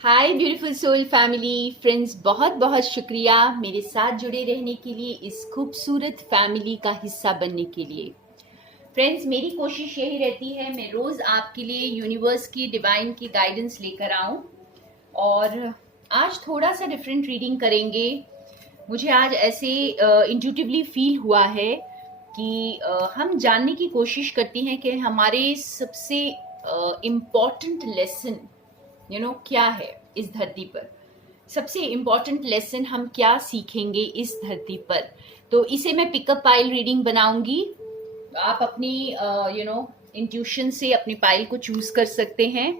हाय beautiful soul family friends, बहुत बहुत शुक्रिया मेरे साथ जुड़े रहने के लिए, इस खूबसूरत फैमिली का हिस्सा बनने के लिए। फ्रेंड्स, मेरी कोशिश यही रहती है मैं रोज़ आपके लिए यूनिवर्स की डिवाइन की गाइडेंस लेकर आऊं। और आज थोड़ा सा डिफरेंट रीडिंग करेंगे। मुझे आज ऐसे इंट्यूटिवली फील हुआ है कि हम जानने की कोशिश करते हैं कि हमारे सबसे इम्पॉर्टेंट लेसन क्या है इस धरती पर। सबसे इम्पॉर्टेंट लेसन हम क्या सीखेंगे इस धरती पर। तो इसे मैं पिकअप पाइल रीडिंग बनाऊंगी। आप अपनी इंट्यूशन से अपनी पाइल को चूज कर सकते हैं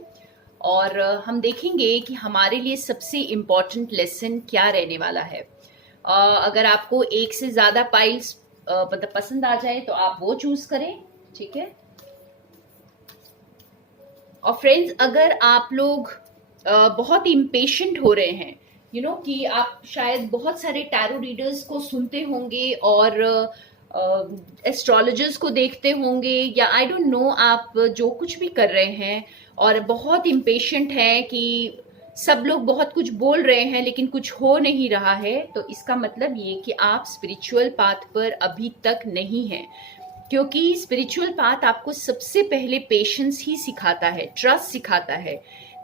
और हम देखेंगे कि हमारे लिए सबसे इम्पॉर्टेंट लेसन क्या रहने वाला है। अगर आपको एक से ज्यादा पाइल्स मतलब पसंद आ जाए तो आप वो चूज करें, ठीक है। और फ्रेंड्स, अगर आप लोग बहुत इम्पेशेंट हो रहे हैं, कि आप शायद बहुत सारे टैरो रीडर्स को सुनते होंगे और एस्ट्रोलॉजर्स को देखते होंगे, या आई डोंट नो आप जो कुछ भी कर रहे हैं और बहुत इम्पेशेंट हैं कि सब लोग बहुत कुछ बोल रहे हैं लेकिन कुछ हो नहीं रहा है, तो इसका मतलब ये कि आप स्पिरिचुअल पाथ पर अभी तक नहीं हैं। क्योंकि स्पिरिचुअल पाथ आपको सबसे पहले पेशेंस ही सिखाता है, ट्रस्ट सिखाता है।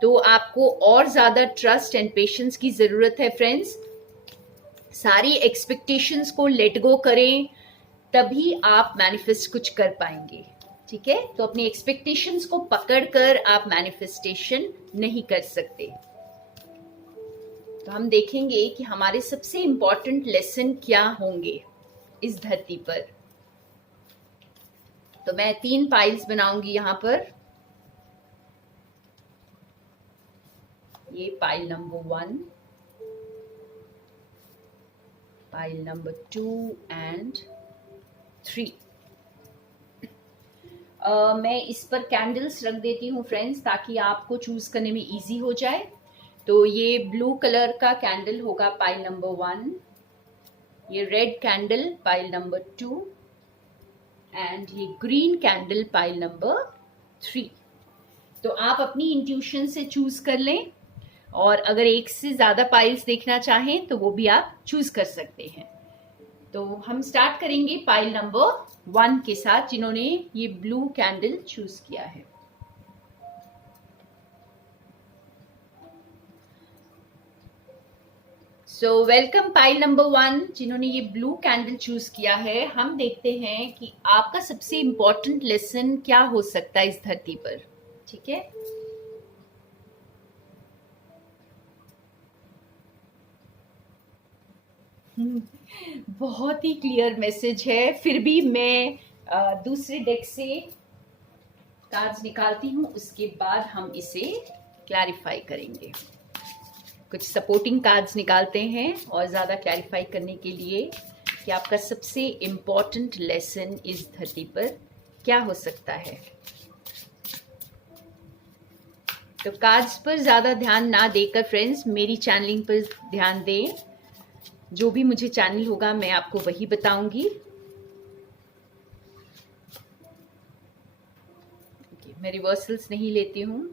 तो आपको और ज्यादा ट्रस्ट एंड पेशेंस की जरूरत है फ्रेंड्स। सारी एक्सपेक्टेशंस को लेट गो करें, तभी आप मैनिफेस्ट कुछ कर पाएंगे, ठीक है। तो अपनी एक्सपेक्टेशंस को पकड़कर आप मैनिफेस्टेशन नहीं कर सकते। तो हम देखेंगे कि हमारे सबसे इंपॉर्टेंट लेसन क्या होंगे इस धरती पर। तो मैं 3 पाइल्स बनाऊंगी यहां पर। ये pile number 1, pile number 2 and 3। मैं इस पर कैंडल्स रख देती हूँ फ्रेंड्स, ताकि आपको चूज करने में इजी हो जाए। तो ये ब्लू कलर का कैंडल होगा पाइल नंबर 1, ये red candle pile number 2 and ये ग्रीन कैंडल पाइल नंबर 3। तो आप अपनी इंट्यूशन से चूज कर लें, और अगर एक से ज्यादा पाइल्स देखना चाहें तो वो भी आप चूज कर सकते हैं। तो हम स्टार्ट करेंगे पाइल नंबर 1 के साथ, जिन्होंने ये ब्लू कैंडल चूज किया है। सो वेलकम पाइल नंबर 1, जिन्होंने ये ब्लू कैंडल चूज किया है। हम देखते हैं कि आपका सबसे इंपॉर्टेंट लेसन क्या हो सकता है इस धरती पर, ठीक है। बहुत ही क्लियर मैसेज है, फिर भी मैं दूसरे डेक से कार्ड्स निकालती हूँ, उसके बाद हम इसे क्लैरिफाई करेंगे। कुछ सपोर्टिंग कार्ड्स निकालते हैं और ज़्यादा क्लैरिफाई करने के लिए कि आपका सबसे इम्पॉर्टेंट लेसन इस धरती पर क्या हो सकता है। तो कार्ड्स पर ज़्यादा ध्यान ना देकर फ्रेंड्स, मेरी चैनलिंग पर ध्यान दें। जो भी मुझे चैनल होगा मैं आपको वही बताऊंगी। मैं रिवर्सल्स नहीं लेती हूँ।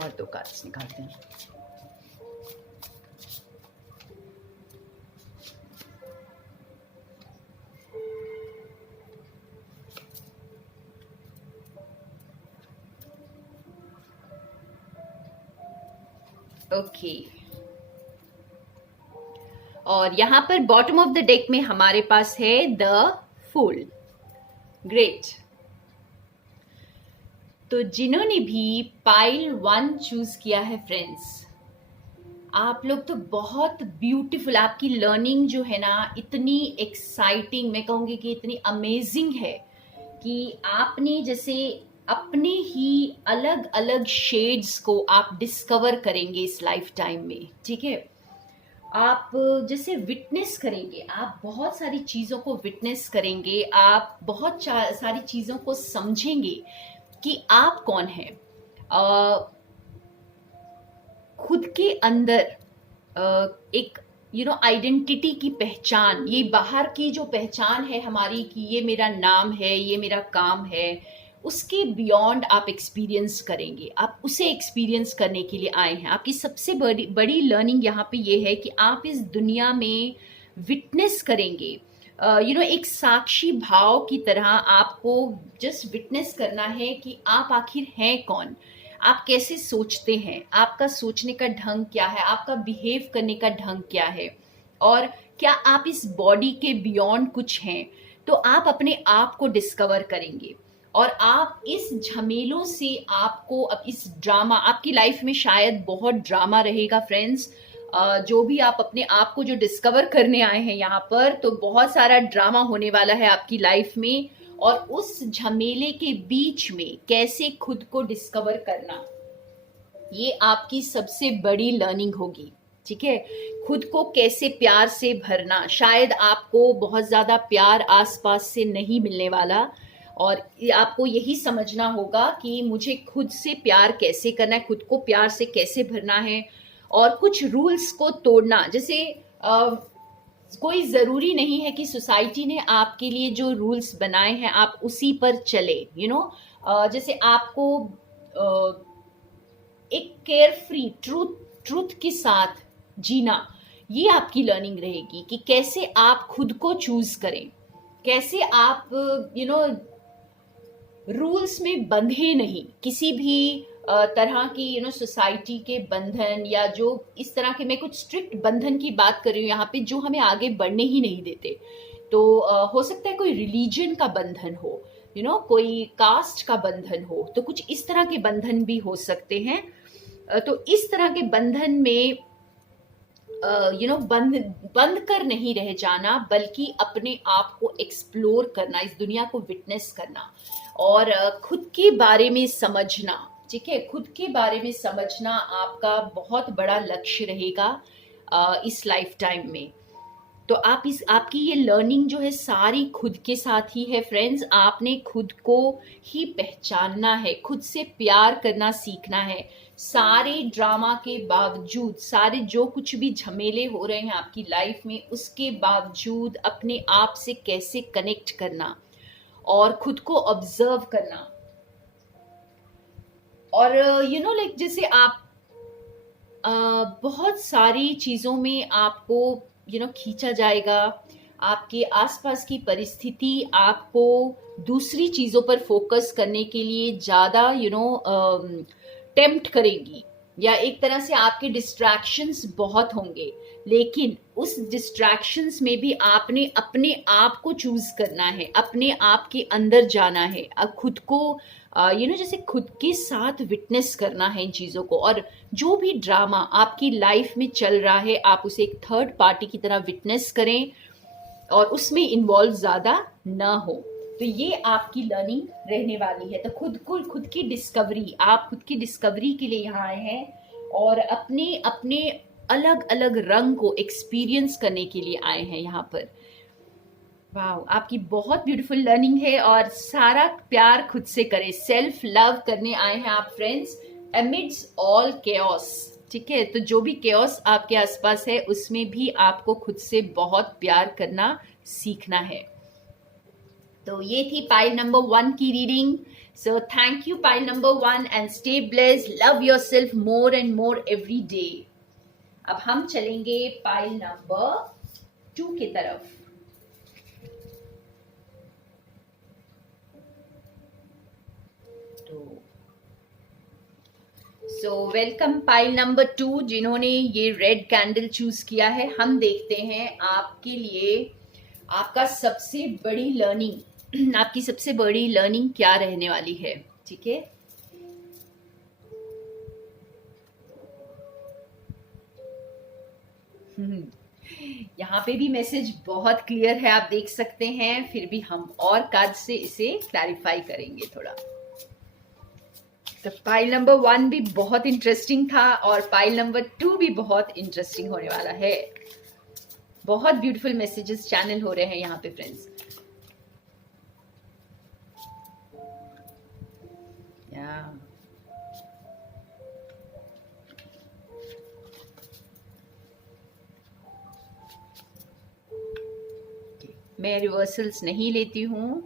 और 2 कार्ड्स निकालते हैं। ओके, और यहां पर बॉटम ऑफ द डेक में हमारे पास है द फूल। ग्रेट। तो जिन्होंने भी पाइल 1 चूज किया है फ्रेंड्स, आप लोग तो बहुत ब्यूटीफुल, आपकी लर्निंग जो है ना इतनी एक्साइटिंग, मैं कहूंगी कि इतनी अमेजिंग है कि आपने जैसे अपने ही अलग अलग शेड्स को आप डिस्कवर करेंगे इस लाइफ टाइम में, ठीक है। आप जैसे विटनेस करेंगे, आप बहुत सारी चीजों को विटनेस करेंगे, आप बहुत सारी चीजों को समझेंगे कि आप कौन हैं। खुद के अंदर एक आइडेंटिटी की पहचान, ये बाहर की जो पहचान है हमारी कि ये मेरा नाम है, ये मेरा काम है, उसके बियॉन्ड आप एक्सपीरियंस करेंगे। आप उसे एक्सपीरियंस करने के लिए आए हैं। आपकी सबसे बड़ी बड़ी लर्निंग यहाँ पे ये है कि आप इस दुनिया में विटनेस करेंगे। एक साक्षी भाव की तरह आपको जस्ट विटनेस करना है कि आप आखिर हैं कौन, आप कैसे सोचते हैं, आपका सोचने का ढंग क्या है, आपका बिहेव करने का ढंग क्या है, और क्या आप इस बॉडी के बियॉन्ड कुछ हैं। तो आप अपने आप को डिस्कवर करेंगे और आप इस झमेलों से आपको, अब इस ड्रामा, आपकी लाइफ में शायद बहुत ड्रामा रहेगा फ्रेंड्स। जो भी आप अपने आप को जो डिस्कवर करने आए हैं यहाँ पर, तो बहुत सारा ड्रामा होने वाला है आपकी लाइफ में। और उस झमेले के बीच में कैसे खुद को डिस्कवर करना, ये आपकी सबसे बड़ी लर्निंग होगी। ठीक है, खुद को कैसे प्यार से भरना। शायद आपको बहुत ज्यादा प्यार आसपास से नहीं मिलने वाला, और आपको यही समझना होगा कि मुझे खुद से प्यार कैसे करना है, खुद को प्यार से कैसे भरना है, और कुछ रूल्स को तोड़ना। जैसे कोई ज़रूरी नहीं है कि सोसाइटी ने आपके लिए जो रूल्स बनाए हैं आप उसी पर चले। जैसे आपको एक केयर फ्री ट्रूथ के साथ जीना, ये आपकी लर्निंग रहेगी कि कैसे आप खुद को चूज करें, कैसे आप रूल्स में बंधे नहीं, किसी भी तरह की सोसाइटी के बंधन, या जो इस तरह के, मैं कुछ स्ट्रिक्ट बंधन की बात कर रही हूँ यहाँ पे जो हमें आगे बढ़ने ही नहीं देते। तो हो सकता है कोई रिलीजन का बंधन हो, कोई कास्ट का बंधन हो, तो कुछ इस तरह के बंधन भी हो सकते हैं। तो इस तरह के बंधन में बंद कर नहीं रह जाना, बल्कि अपने आप को एक्सप्लोर करना, इस दुनिया को विटनेस करना, और खुद के बारे में समझना। ठीक है, खुद के बारे में समझना आपका बहुत बड़ा लक्ष्य रहेगा इस लाइफ टाइम में। तो आपकी ये लर्निंग जो है सारी खुद के साथ ही है फ्रेंड्स। आपने खुद को ही पहचानना है, खुद से प्यार करना सीखना है। सारे ड्रामा के बावजूद, सारे जो कुछ भी झमेले हो रहे हैं आपकी लाइफ में, उसके बावजूद अपने आप से कैसे कनेक्ट करना और खुद को ऑब्जर्व करना। और लाइक जैसे आप बहुत सारी चीज़ों में आपको खींचा जाएगा, आपके आसपास की परिस्थिति आपको दूसरी चीज़ों पर फोकस करने के लिए ज़्यादा टेम्प्ट करेगी, या एक तरह से आपके डिस्ट्रैक्शंस बहुत होंगे। लेकिन उस डिस्ट्रैक्शंस में भी आपने अपने आप को चूज करना है, अपने आप के अंदर जाना है, खुद को जैसे खुद के साथ विटनेस करना है इन चीज़ों को। और जो भी ड्रामा आपकी लाइफ में चल रहा है, आप उसे एक थर्ड पार्टी की तरह विटनेस करें और उसमें इन्वॉल्व ज़्यादा ना हो। तो ये आपकी लर्निंग रहने वाली है। तो खुद की डिस्कवरी, आप खुद की डिस्कवरी के लिए यहाँ आए हैं, और अपने अपने अलग अलग रंग को एक्सपीरियंस करने के लिए आए हैं यहाँ पर। वाह, आपकी बहुत ब्यूटीफुल लर्निंग है, और सारा प्यार खुद से करें, सेल्फ लव करने आए हैं आप फ्रेंड्स, एमिड्स ऑल केओस। ठीक है, तो जो भी केओस आपके आसपास है उसमें भी आपको खुद से बहुत प्यार करना सीखना है। तो ये थी पाइल नंबर 1 की reading. So thank you pile number 1, and stay blessed, love yourself more and more every day. अब हम चलेंगे पाइल नंबर 2 की तरफ। सो वेलकम पाइल नंबर 2, जिन्होंने ये रेड कैंडल चूज किया है। हम देखते हैं आपके लिए आपका सबसे बड़ी लर्निंग, आपकी सबसे बड़ी लर्निंग क्या रहने वाली है। ठीक है, यहाँ पे भी मैसेज बहुत क्लियर है, आप देख सकते हैं, फिर भी हम और कार्ड से इसे क्लैरिफाई करेंगे थोड़ा। तो पाइल नंबर 1 भी बहुत इंटरेस्टिंग था, और पाइल नंबर 2 भी बहुत इंटरेस्टिंग होने वाला है। बहुत ब्यूटीफुल मैसेजेस चैनल हो रहे हैं यहाँ पे फ्रेंड्स। मैं रिवर्सल्स नहीं लेती हूँ।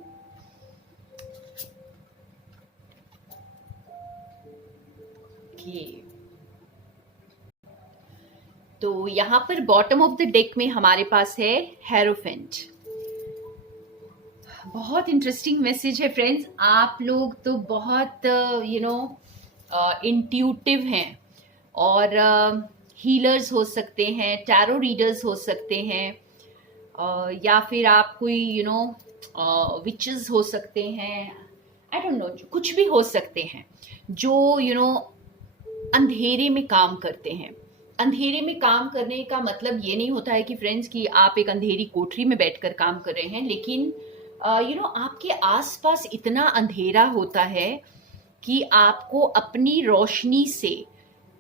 तो यहाँ पर बॉटम ऑफ द डेक में हमारे पास है हेरोफेंट। बहुत इंटरेस्टिंग मैसेज है फ्रेंड्स। आप लोग तो बहुत इंट्यूटिव हैं और हीलर्स हो सकते हैं, टैरो रीडर्स हो सकते हैं, या फिर आप कोई विचेस हो सकते हैं, आई डोंट नो, कुछ भी हो सकते हैं जो अंधेरे में काम करते हैं। अंधेरे में काम करने का मतलब ये नहीं होता है कि फ्रेंड्स कि आप एक अंधेरी कोठरी में बैठकर काम कर रहे हैं, लेकिन आपके आसपास इतना अंधेरा होता है कि आपको अपनी रोशनी से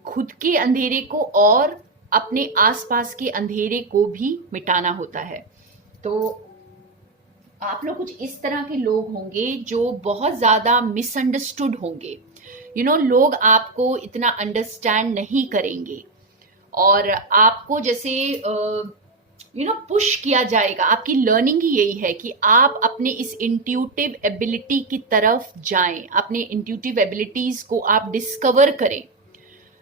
खुद के अंधेरे को और अपने आसपास के अंधेरे को भी मिटाना होता है। तो आप लोग कुछ इस तरह के लोग होंगे जो बहुत ज्यादा मिसअंडरस्टूड होंगे। लोग आपको इतना अंडरस्टैंड नहीं करेंगे और आपको जैसे पुश किया जाएगा। आपकी लर्निंग ही यही है कि आप अपने इस इंट्यूटिव एबिलिटी की तरफ जाएं, अपने इंट्यूटिव एबिलिटीज को आप डिस्कवर करें।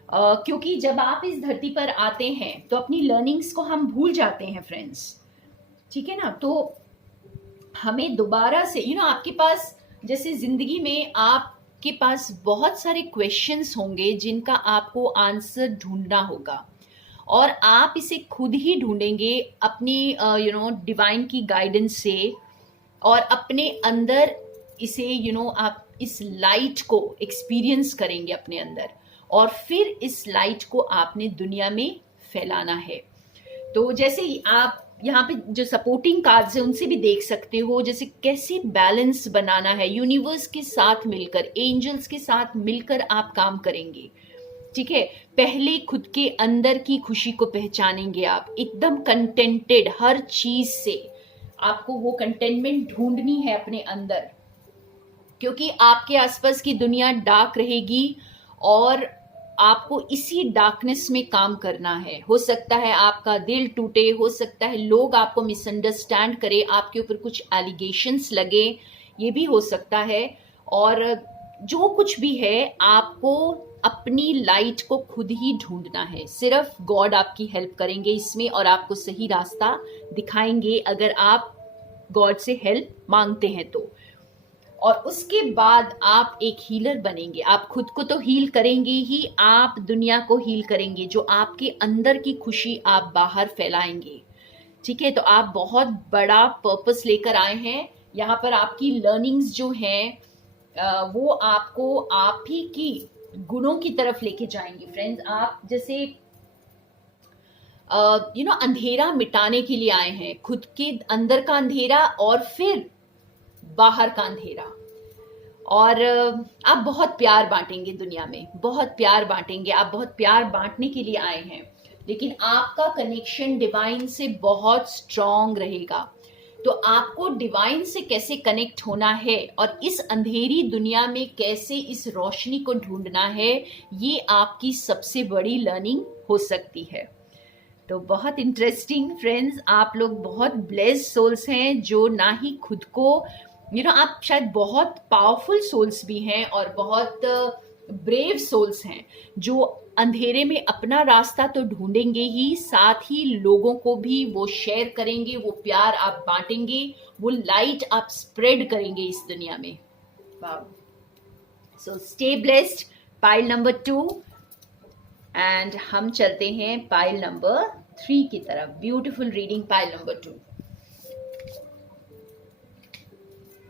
क्योंकि जब आप इस धरती पर आते हैं तो अपनी लर्निंग्स को हम भूल जाते हैं फ्रेंड्स, ठीक है ना। तो हमें दोबारा से आपके पास जैसे जिंदगी में आपके पास बहुत सारे क्वेश्चंस होंगे जिनका आपको आंसर ढूंढना होगा और आप इसे खुद ही ढूंढेंगे अपनी डिवाइन की गाइडेंस से और अपने अंदर इसे आप इस लाइट को एक्सपीरियंस करेंगे अपने अंदर और फिर इस लाइट को आपने दुनिया में फैलाना है। तो जैसे ही आप यहाँ पे जो सपोर्टिंग कार्ड्स है उनसे भी देख सकते हो जैसे कैसे बैलेंस बनाना है। यूनिवर्स के साथ मिलकर, एंजल्स के साथ मिलकर आप काम करेंगे, ठीक है। पहले खुद के अंदर की खुशी को पहचानेंगे आप, एकदम कंटेंटेड हर चीज से। आपको वो कंटेनमेंट ढूंढनी है अपने अंदर, क्योंकि आपके आसपास की दुनिया डार्क रहेगी और आपको इसी डार्कनेस में काम करना है। हो सकता है आपका दिल टूटे, हो सकता है लोग आपको मिसअंडरस्टैंड करें, आपके ऊपर कुछ एलिगेशंस लगे, ये भी हो सकता है। और जो कुछ भी है आपको अपनी लाइट को खुद ही ढूंढना है। सिर्फ गॉड आपकी हेल्प करेंगे इसमें और आपको सही रास्ता दिखाएंगे अगर आप गॉड से हेल्प मांगते हैं तो। और उसके बाद आप एक हीलर बनेंगे। आप खुद को तो हील करेंगे ही, आप दुनिया को हील करेंगे। जो आपके अंदर की खुशी आप बाहर फैलाएंगे, ठीक है। तो आप बहुत बड़ा पर्पस लेकर आए हैं यहाँ पर। आपकी लर्निंग्स जो हैं वो आपको आप ही की गुणों की तरफ लेके जाएंगे फ्रेंड्स। आप जैसे अंधेरा मिटाने के लिए आए हैं, खुद के अंदर का अंधेरा और फिर बाहर का अंधेरा। और आप बहुत प्यार बांटेंगे दुनिया में, बहुत प्यार बांटेंगे। आप बहुत प्यार बांटने के लिए आए हैं, लेकिन आपका कनेक्शन डिवाइन से बहुत स्ट्रांग रहेगा। तो आपको डिवाइन से कैसे कनेक्ट होना है और इस अंधेरी दुनिया में कैसे इस रोशनी को ढूंढना है, ये आपकी सबसे बड़ी लर्निंग हो सकती है। तो बहुत इंटरेस्टिंग फ्रेंड्स, आप लोग बहुत ब्लेस्ड सोल्स हैं जो ना ही खुद को आप शायद बहुत पावरफुल सोल्स भी हैं और बहुत ब्रेव सोल्स हैं जो अंधेरे में अपना रास्ता तो ढूंढेंगे ही, साथ ही लोगों को भी वो शेयर करेंगे, वो प्यार आप बांटेंगे, वो लाइट आप स्प्रेड करेंगे इस दुनिया में। So stay blessed. Pile number 2 and हम चलते हैं पाइल नंबर 3 की तरफ। ब्यूटीफुल रीडिंग पाइल नंबर 2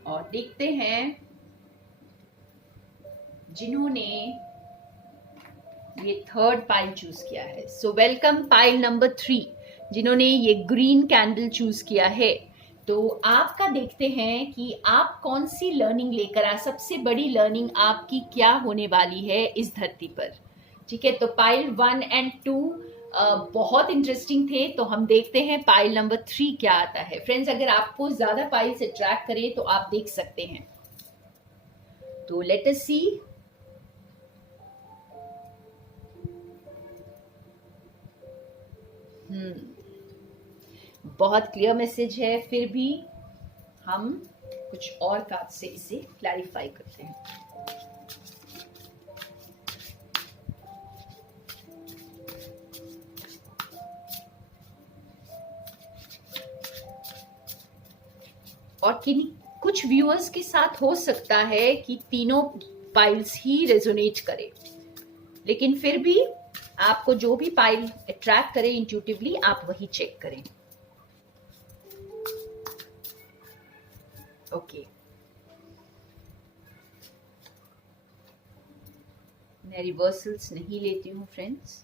और देखते हैं जिन्होंने ये थर्ड पाइल चूज किया है। सो वेलकम पाइल नंबर 3 जिन्होंने ये ग्रीन कैंडल चूज किया है। तो आपका देखते हैं कि आप कौन सी लर्निंग लेकर आए, सबसे बड़ी लर्निंग आपकी क्या होने वाली है इस धरती पर, ठीक है। तो पाइल 1 एंड 2 बहुत इंटरेस्टिंग थे। तो हम देखते हैं पाइल नंबर 3 क्या आता है। फ्रेंड्स, अगर आपको ज्यादा पाइल से ट्रैक करें तो आप देख सकते हैं। तो लेट अस सी। बहुत क्लियर मैसेज है, फिर भी हम कुछ और कार्ड से इसे क्लैरिफाई करते हैं। और कुछ व्यूअर्स के साथ हो सकता है कि तीनों पाइल्स ही रेजोनेट करे, लेकिन फिर भी आपको जो भी पाइल अट्रैक्ट करे इंट्यूटिवली आप वही चेक करें। ओके, मैं रिवर्सल्स नहीं लेती हूँ फ्रेंड्स।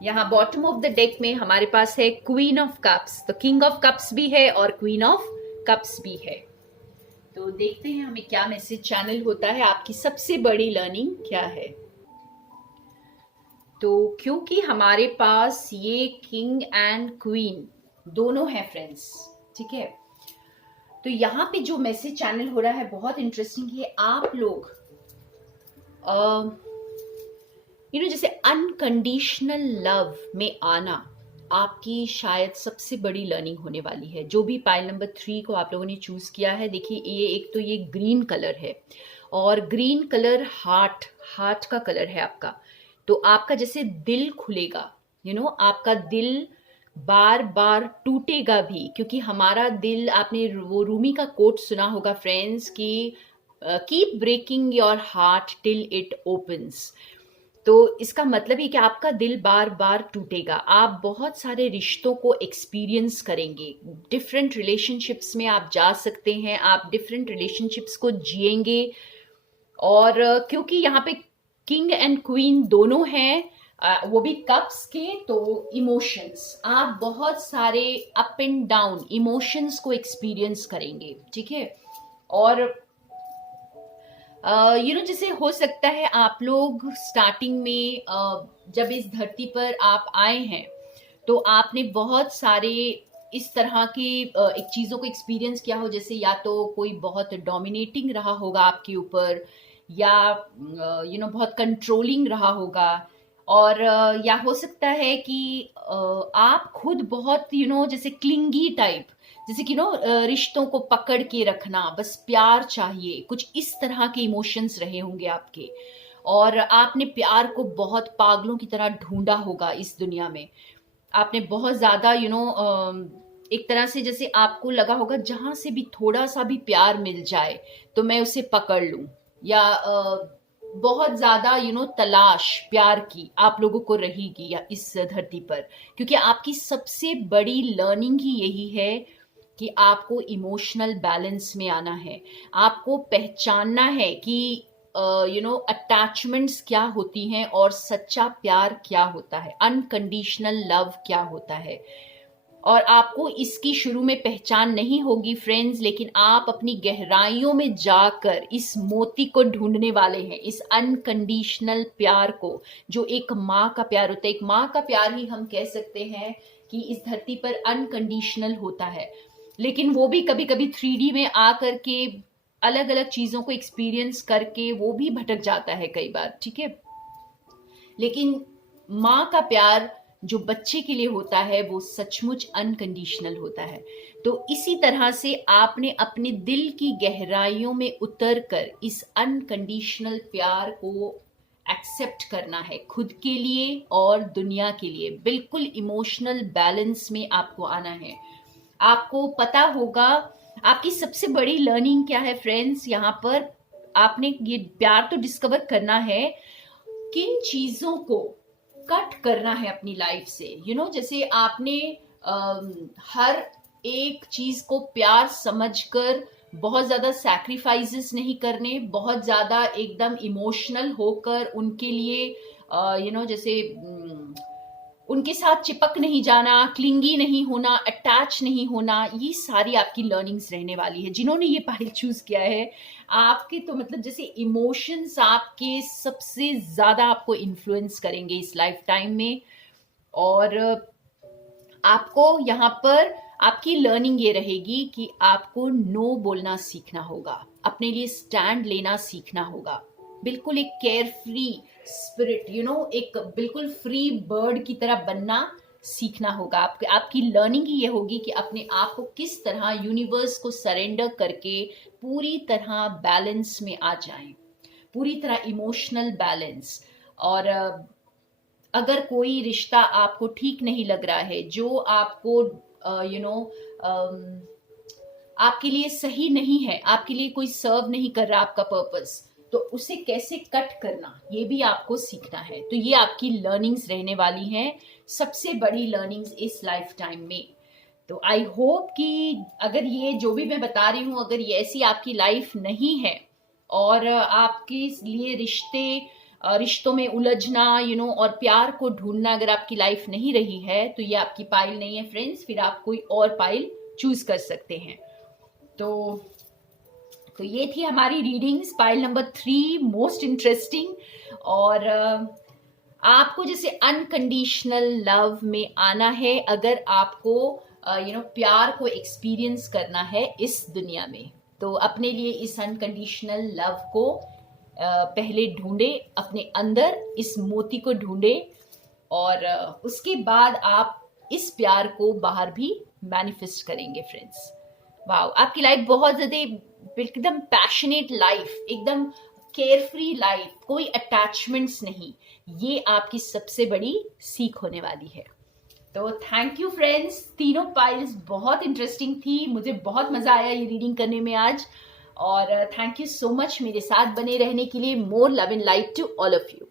यहाँ बॉटम ऑफ द डेक में हमारे पास है क्वीन ऑफ कप्स, तो किंग ऑफ कप्स भी है और क्वीन ऑफ कप्स भी है। तो देखते हैं हमें क्या मैसेज चैनल होता है, आपकी सबसे बड़ी लर्निंग क्या है। तो क्योंकि हमारे पास ये किंग एंड क्वीन दोनों है फ्रेंड्स, ठीक है, तो यहाँ पे जो मैसेज चैनल हो रहा है बहुत इंटरेस्टिंग है। आप लोग जैसे अनकंडीशनल लव में आना आपकी शायद सबसे बड़ी लर्निंग होने वाली है। जो भी पाइल नंबर 3 को आप लोगों ने चूज किया है, देखिए ये एक तो ये ग्रीन कलर है और ग्रीन कलर हार्ट का कलर है आपका। तो आपका जैसे दिल खुलेगा, आपका दिल बार बार टूटेगा भी, क्योंकि हमारा दिल, आपने वो रूमी का कोट सुना होगा फ्रेंड्स कि keep breaking your heart till it opens. तो इसका मतलब है कि आपका दिल बार बार टूटेगा, आप बहुत सारे रिश्तों को एक्सपीरियंस करेंगे, डिफरेंट रिलेशनशिप्स में आप जा सकते हैं, आप डिफरेंट रिलेशनशिप्स को जिएंगे। और क्योंकि यहाँ पे किंग एंड क्वीन दोनों हैं, वो भी कप्स के, तो इमोशंस, आप बहुत सारे अप एंड डाउन इमोशंस को एक्सपीरियंस करेंगे, ठीक है। और जैसे हो सकता है आप लोग स्टार्टिंग में जब इस धरती पर आप आए हैं तो आपने बहुत सारे इस तरह के एक चीज़ों को एक्सपीरियंस किया हो, जैसे या तो कोई बहुत डोमिनेटिंग रहा होगा आपके ऊपर, या बहुत कंट्रोलिंग रहा होगा, और या हो सकता है कि आप खुद बहुत जैसे क्लिंगी टाइप, जैसे कि रिश्तों को पकड़ के रखना, बस प्यार चाहिए, कुछ इस तरह के इमोशंस रहे होंगे आपके। और आपने प्यार को बहुत पागलों की तरह ढूंढा होगा इस दुनिया में, आपने बहुत ज्यादा एक तरह से जैसे आपको लगा होगा जहां से भी थोड़ा सा भी प्यार मिल जाए तो मैं उसे पकड़ लूं, या बहुत ज्यादा तलाश प्यार की आप लोगों को रहेगी या इस धरती पर, क्योंकि आपकी सबसे बड़ी लर्निंग ही यही है कि आपको इमोशनल बैलेंस में आना है, आपको पहचानना है कि अटैचमेंट्स क्या होती हैं और सच्चा प्यार क्या होता है, अनकंडीशनल लव क्या होता है। और आपको इसकी शुरू में पहचान नहीं होगी फ्रेंड्स, लेकिन आप अपनी गहराइयों में जाकर इस मोती को ढूंढने वाले हैं, इस अनकंडीशनल प्यार को, जो एक माँ का प्यार होता है। एक माँ का प्यार ही हम कह सकते हैं कि इस धरती पर अनकंडीशनल होता है, लेकिन वो भी कभी कभी 3D में आकर के अलग अलग चीजों को एक्सपीरियंस करके वो भी भटक जाता है कई बार, ठीक है। लेकिन माँ का प्यार जो बच्चे के लिए होता है वो सचमुच अनकंडीशनल होता है। तो इसी तरह से आपने अपने दिल की गहराइयों में उतरकर इस अनकंडीशनल प्यार को एक्सेप्ट करना है, खुद के लिए और दुनिया के लिए। बिल्कुल इमोशनल बैलेंस में आपको आना है। आपको पता होगा आपकी सबसे बड़ी लर्निंग क्या है फ्रेंड्स, यहाँ पर आपने ये प्यार तो डिस्कवर करना है, किन चीजों को कट करना है अपनी लाइफ से। जैसे आपने हर एक चीज को प्यार समझकर बहुत ज्यादा सैक्रिफाइसेस नहीं करने, बहुत ज्यादा एकदम इमोशनल होकर उनके लिए जैसे उनके साथ चिपक नहीं जाना, क्लिंगी नहीं होना, अटैच नहीं होना, ये सारी आपकी लर्निंग्स रहने वाली है। जिन्होंने ये पाइल चूज किया है, आपके तो मतलब जैसे इमोशंस आपके सबसे ज्यादा आपको इन्फ्लुएंस करेंगे इस लाइफ टाइम में। और आपको यहाँ पर आपकी लर्निंग ये रहेगी कि आपको नो बोलना सीखना होगा, अपने लिए स्टैंड लेना सीखना होगा, बिल्कुल एक केयर फ्री स्पिरिट एक बिल्कुल फ्री बर्ड की तरह बनना सीखना होगा। आपकी लर्निंग ही ये होगी कि अपने आप को किस तरह यूनिवर्स को सरेंडर करके पूरी तरह बैलेंस में आ जाएं, पूरी तरह इमोशनल बैलेंस। और अगर कोई रिश्ता आपको ठीक नहीं लग रहा है, जो आपको आपके लिए सही नहीं है, आपके लिए कोई सर्व नहीं कर रहा आपका पर्पस, तो उसे कैसे कट करना ये भी आपको सीखना है। तो ये आपकी लर्निंग्स रहने वाली हैं, सबसे बड़ी लर्निंग्स इस लाइफ टाइम में। तो आई होप कि अगर ये जो भी मैं बता रही हूँ, अगर ये ऐसी आपकी लाइफ नहीं है और आपके लिए रिश्तों में उलझना और प्यार को ढूंढना अगर आपकी लाइफ नहीं रही है, तो ये आपकी पाइल नहीं है फ्रेंड्स। फिर आप कोई और पाइल चूज कर सकते हैं। तो ये थी हमारी readings, pile number 3 most interesting. और आपको जैसे अनकंडीशनल लव में आना है, अगर आपको प्यार को एक्सपीरियंस करना है इस दुनिया में, तो अपने लिए इस अनकंडीशनल लव को पहले ढूंढे, अपने अंदर इस मोती को ढूंढे, और उसके बाद आप इस प्यार को बाहर भी मैनिफेस्ट करेंगे फ्रेंड्स। वाओ, आपकी लाइफ बहुत ज्यादा एकदम पैशनेट लाइफ, एकदम केयरफ्री लाइफ, कोई अटैचमेंट्स नहीं, ये आपकी सबसे बड़ी सीख होने वाली है। तो थैंक यू फ्रेंड्स, तीनों पाइल्स बहुत इंटरेस्टिंग थी, मुझे बहुत मजा आया ये रीडिंग करने में आज। और थैंक यू सो मच मेरे साथ बने रहने के लिए। More love and light to all of you.